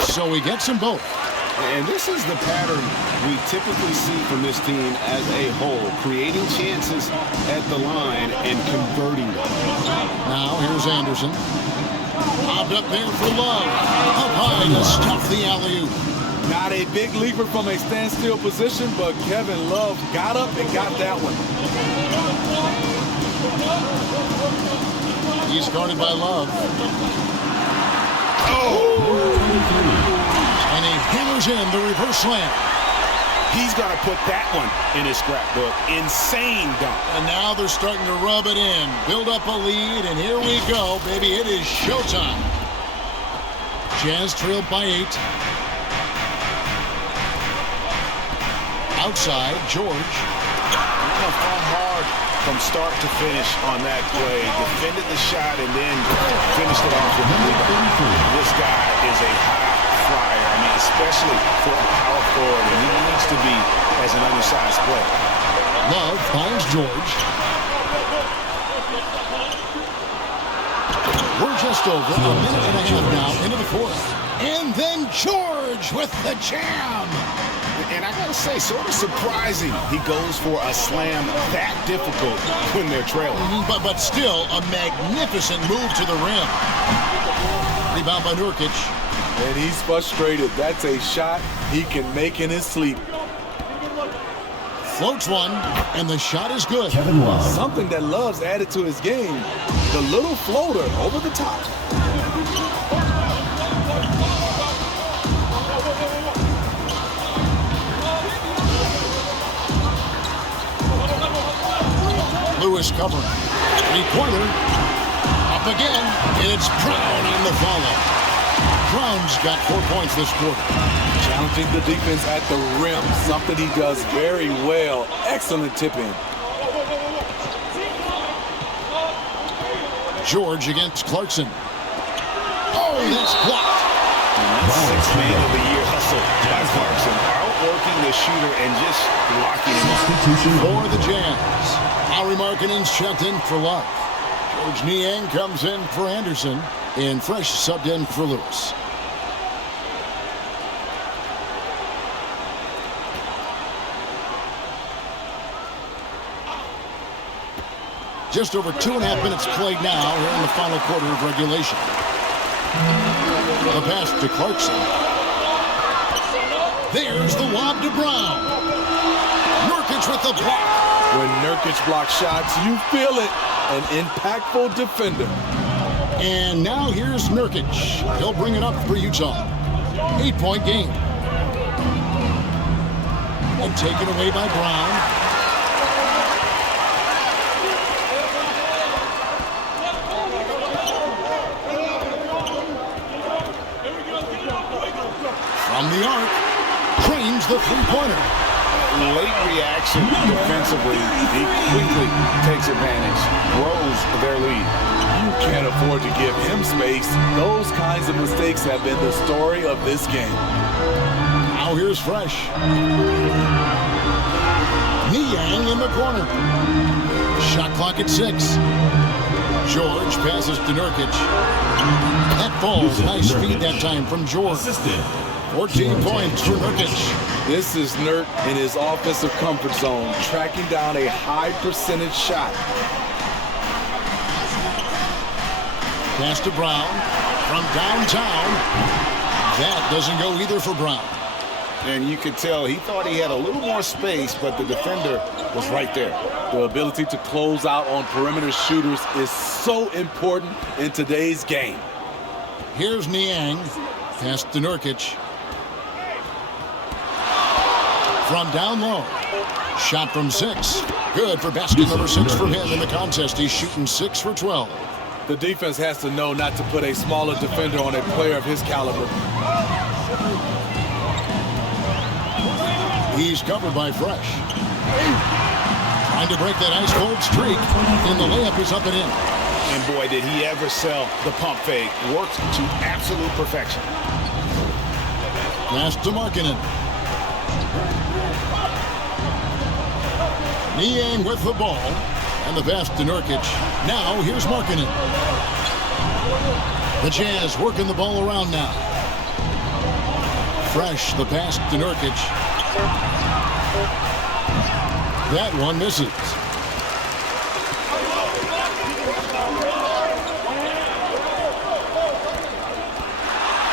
So he gets them both. And this is the pattern we typically see from this team as a whole, creating chances at the line and converting them. Now here's Anderson. Bobbed up there for Love. Up high to stuff the alley-oop. Not a big leaper from a standstill position, but Kevin Love got up and got that one. He's guarded by Love. And he hammers in the reverse slam. He's got to put that one in his scrapbook. Insane dunk. And now they're starting to rub it in. Build up a lead, and here we go, baby. It is showtime. Jazz trailed by 8. Outside, George. Fought hard from start to finish on that play. Defended the shot and then finished it off with the rebound. This guy is a high flyer. I mean, especially for a power forward, and he needs to be as an undersized player. Love finds George. We're just over a minute and a half now into the fourth. And then George with the jam. And I gotta say, sort of surprising he goes for a slam that difficult when they're trailing. But still a magnificent move to the rim. Rebound by Nurkic. And he's frustrated. That's a shot he can make in his sleep. Floats one, and the shot is good. Kevin Love. Something that Love's added to his game. The little floater over the top. Lewis covering. Three-pointer. Up again. And it's Brown on the follow. Brown's got 4 points this quarter. Challenging the defense at the rim. Something he does very well. Excellent tip-in. George against Clarkson. Oh, that's blocked. And that's sixth man of the year hustle by Clarkson. Outworking the shooter and just blocking him up. For the Jazz. Lowry Markkanen's checked in for Love. George Niang comes in for Anderson. And Fresh subbed in for Lewis. Just over 2.5 minutes played now here in the final quarter of regulation. The pass to Clarkson. There's the lob to Brown. Nurkic with the block. When Nurkic blocks shots, you feel it. An impactful defender. And now here's Nurkic. He'll bring it up for Utah. 8-point game. And taken away by Brown. From the arc, trains the three-pointer. Late reaction defensively. He quickly takes advantage, grows their lead. You can't afford to give him space. Those kinds of mistakes have been the story of this game. Now here's Fresh. Niang in the corner. Shot clock at 6. George passes to Nurkic. That falls. Nice feed that time from George. 14 points for Nurkic. This is Nurk in his offensive comfort zone, tracking down a high percentage shot. Pass to Brown from downtown. That doesn't go either for Brown. And you could tell he thought he had a little more space, but the defender was right there. The ability to close out on perimeter shooters is so important in today's game. Here's Niang. Pass to Nurkic. From down low. Shot from 6. Good for basket number 6 for him in the contest. He's shooting 6 for 12. The defense has to know not to put a smaller defender on a player of his caliber. He's covered by Fresh. Trying to break that ice-cold streak, and the layup is up and in. And boy, did he ever sell the pump fake. Worked to absolute perfection. Pass to Markkanen. Niang with the ball. And the pass to Nurkic. Now, here's Markkanen. The Jazz working the ball around now. Fresh, the pass to Nurkic. That one misses.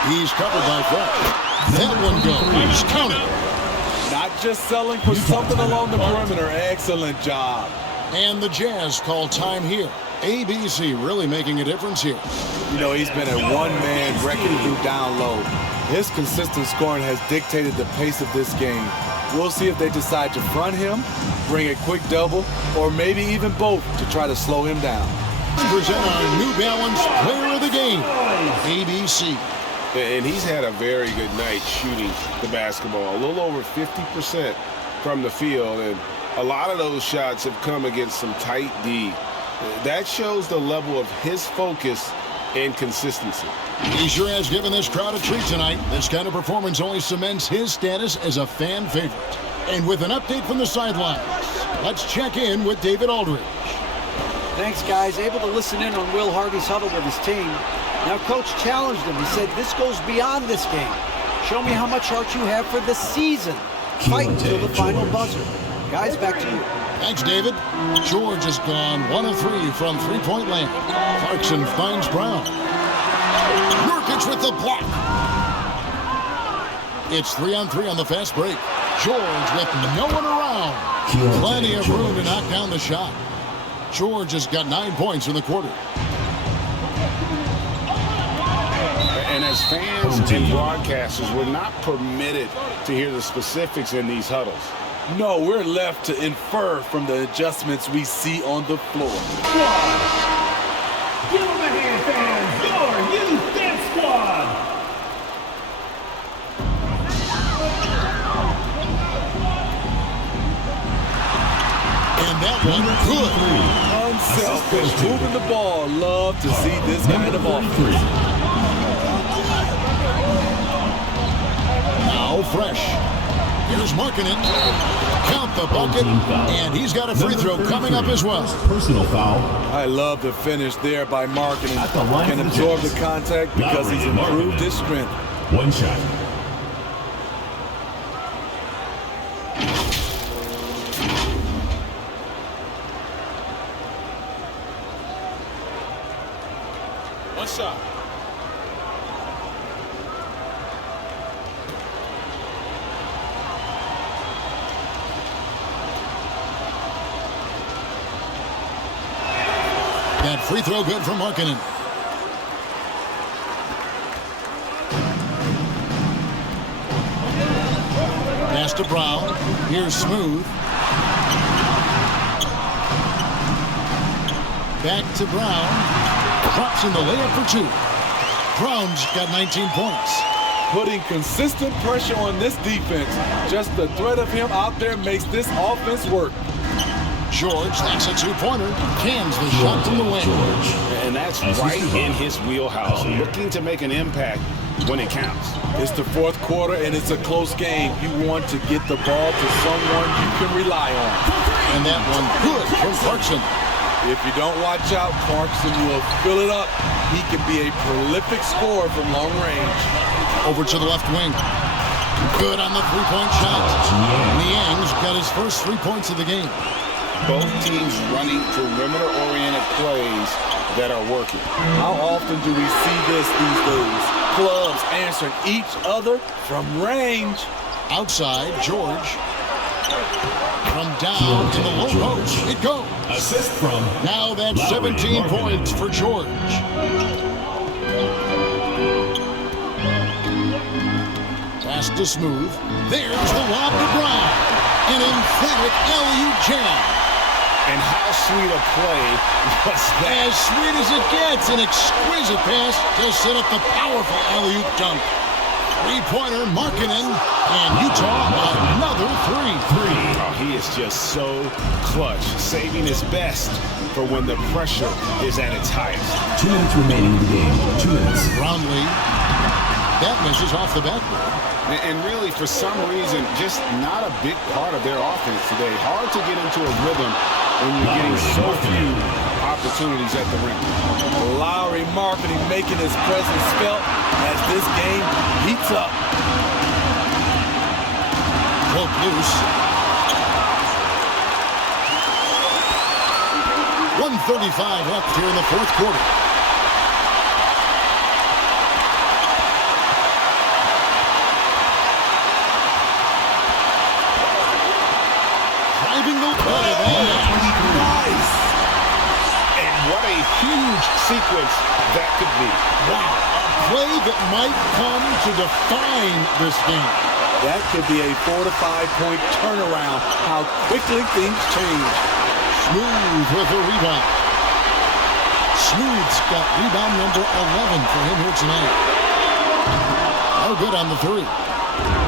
He's covered by Fresh. That one goes. Counted. Not just selling for something along the perimeter. Excellent job. And the Jazz call time here. ABC really making a difference here. You know, he's been a one-man wrecking through down low. His consistent scoring has dictated the pace of this game. We'll see if they decide to front him, bring a quick double, or maybe even both to try to slow him down. Present our New Balance Player of the Game, ABC. And he's had a very good night shooting the basketball. A little over 50% from the field, and a lot of those shots have come against some tight D. That shows the level of his focus and consistency. He sure has given this crowd a treat tonight. This kind of performance only cements his status as a fan favorite. And with an update from the sidelines, let's check in with David Aldridge. Thanks, guys. Able to listen in on Will Hardy's huddle with his team. Now, Coach challenged him. He said, this goes beyond this game. Show me how much heart you have for the season. Fight until the final buzzer. Guys, back to you. Thanks, David. George has gone 1 of 3 from three-point land. Clarkson finds Brown. Nurkic with the block. It's 3-on-3 on the fast break. George with no one around. Plenty of room to knock down the shot. George has got 9 points in the quarter. And as fans and broadcasters, we're not permitted to hear the specifics in these huddles. No, we're left to infer from the adjustments we see on the floor. Squad. Give them a hand, fans. Your youth dance squad. And that one good. Unselfish, moving the ball. Love to see this kind of offense. Now Fresh. Here's Markkanen. Count the bucket, and he's got a free throw coming up as well. Personal foul. I love the finish there by Markkanen. Can absorb the contact because he's improved his strength. One shot. One shot. That free throw good from Markkanen. Pass to Brown. Here's Smooth. Back to Brown. Drops in the layup for 2. Brown's got 19 points. Putting consistent pressure on this defense. Just the threat of him out there makes this offense work. George, that's a 2-pointer. Cans the shot from the wing. And that's right in his wheelhouse. Looking to make an impact when it counts. It's the fourth quarter, and it's a close game. You want to get the ball to someone you can rely on. And that one good from Clarkson. If you don't watch out, Clarkson will fill it up. He can be a prolific scorer from long range. Over to the left wing. Good on the three-point shot. Niang's got his first 3 points of the game. Both teams running perimeter-oriented plays that are working. How often do we see this these days? Clubs answering each other from range. Outside, George. From down to the low post. It goes. Assist from. Now that's 17 points for George. Pass to Smooth. There's the lob to Brown. An emphatic alley-oop jam. And how sweet a play was that? As sweet as it gets, an exquisite pass to set up the powerful alley-oop dunk. Three-pointer Markkanen, and Utah another 3. Oh, he is just so clutch, saving his best for when the pressure is at its highest. 2 minutes remaining in the game. 2 minutes. Brownlee. That misses off the backboard. And really, for some reason, just not a big part of their offense today. Hard to get into a rhythm when you're getting so few opportunities at the rim. Lowry marketing making his presence felt as this game heats up. Poke loose. 1:35 left here in the fourth quarter. Driving the Nice. And what a huge sequence that could be. Wow, a play that might come to define this game. That could be a 4 to 5 point turnaround. How quickly things change. Smooth with the rebound. Smooth's got rebound number 11 for him here tonight. No good on the three.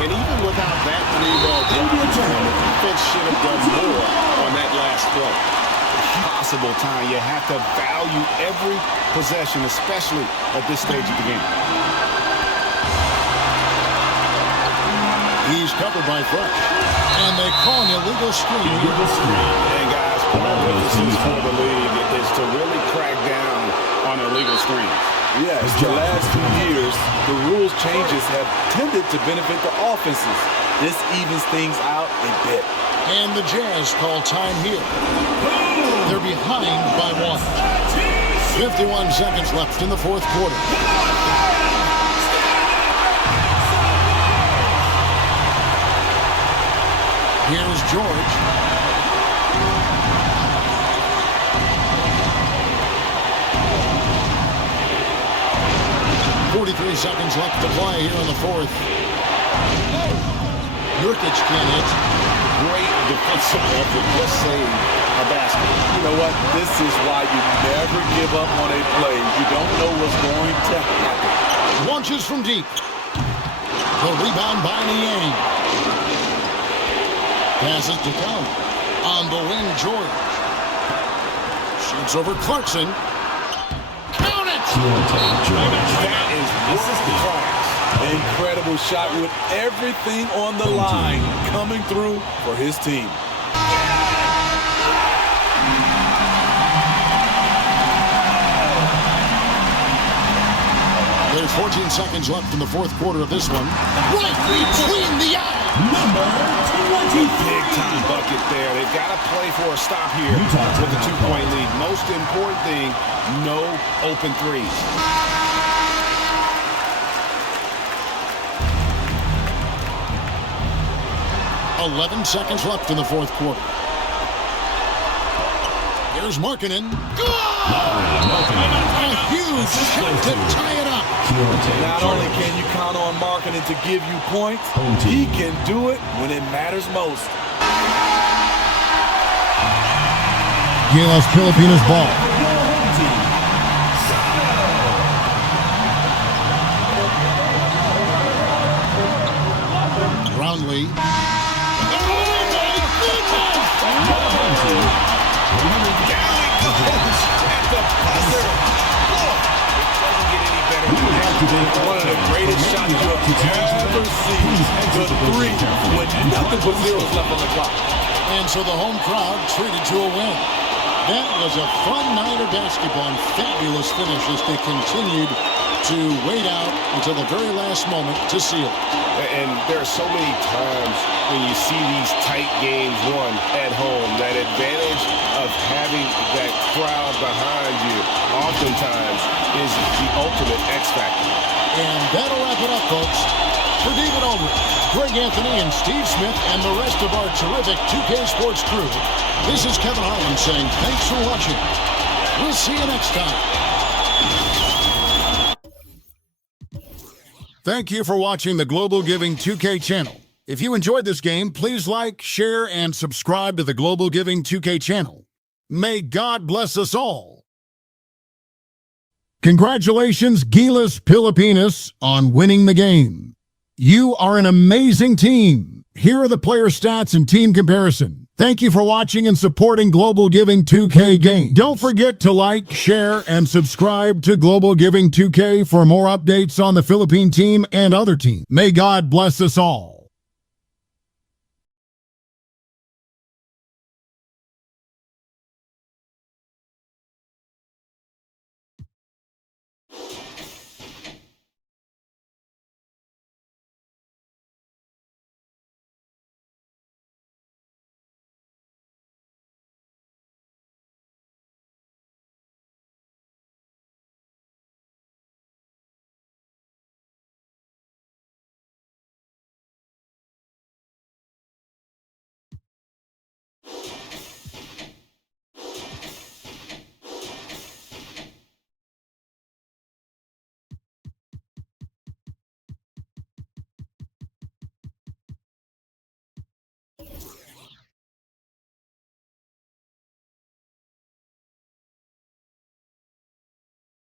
And even without that three-ball drop, the defense should have done more on that last play. Possible time. You have to value every possession, especially at this stage of the game. He's covered by Fresh. And they call an illegal screen. And guys, part of this is for the league is to really crack down on illegal screens. Yes, the last few years, the rules changes have tended to benefit the offenses. This evens things out a bit. And the Jazz call time here. They're behind by 1. 51 seconds left in the fourth quarter. Here's George. .43 seconds left to play here in the fourth. Nurkic can't hit. Great defensive effort. Just saved a basket. You know what? This is why you never give up on a play. You don't know what's going to happen. Launches from deep. The rebound by Niang. Passes to Count. On the wing, George. Shoots over Clarkson. Count it! That is class. Incredible shot with everything on the line coming through for his team. There's 14 seconds left in the fourth quarter of this one. Right between the eyes. Number 20. Big time bucket there. They've got to play for a stop here with a 2-point lead. Most important thing, no open threes. 11 seconds left in the fourth quarter. Here's Markkanen. A huge shot to tie it up. Not only can you count on Markkanen to give you points, he can do it when it matters most. GILAS Pilipinas ball. Brownlee. One of the greatest shots you have ever seen. The three with nothing but zeros left on the clock. And so the home crowd treated to a win. That was a fun night of basketball and fabulous finish as they continued to wait out until the very last moment to seal. And there are so many times when you see these tight games won at home, that advantage of having that crowd behind you oftentimes is the ultimate X factor. And that'll wrap it up, folks. For David Aldridge, Greg Anthony, and Steve Smith, and the rest of our terrific 2K Sports crew, this is Kevin Harlan saying thanks for watching. We'll see you next time. Thank you for watching the Global Giving 2K channel. If you enjoyed this game, please like, share, and subscribe to the Global Giving 2K channel. May God bless us all. Congratulations, GILAS Pilipinas, on winning the game. You are an amazing team. Here are the player stats and team comparison. Thank you for watching and supporting Global Giving 2K Game. Don't forget to like, share, and subscribe to Global Giving 2K for more updates on the Philippine team and other teams. May God bless us all.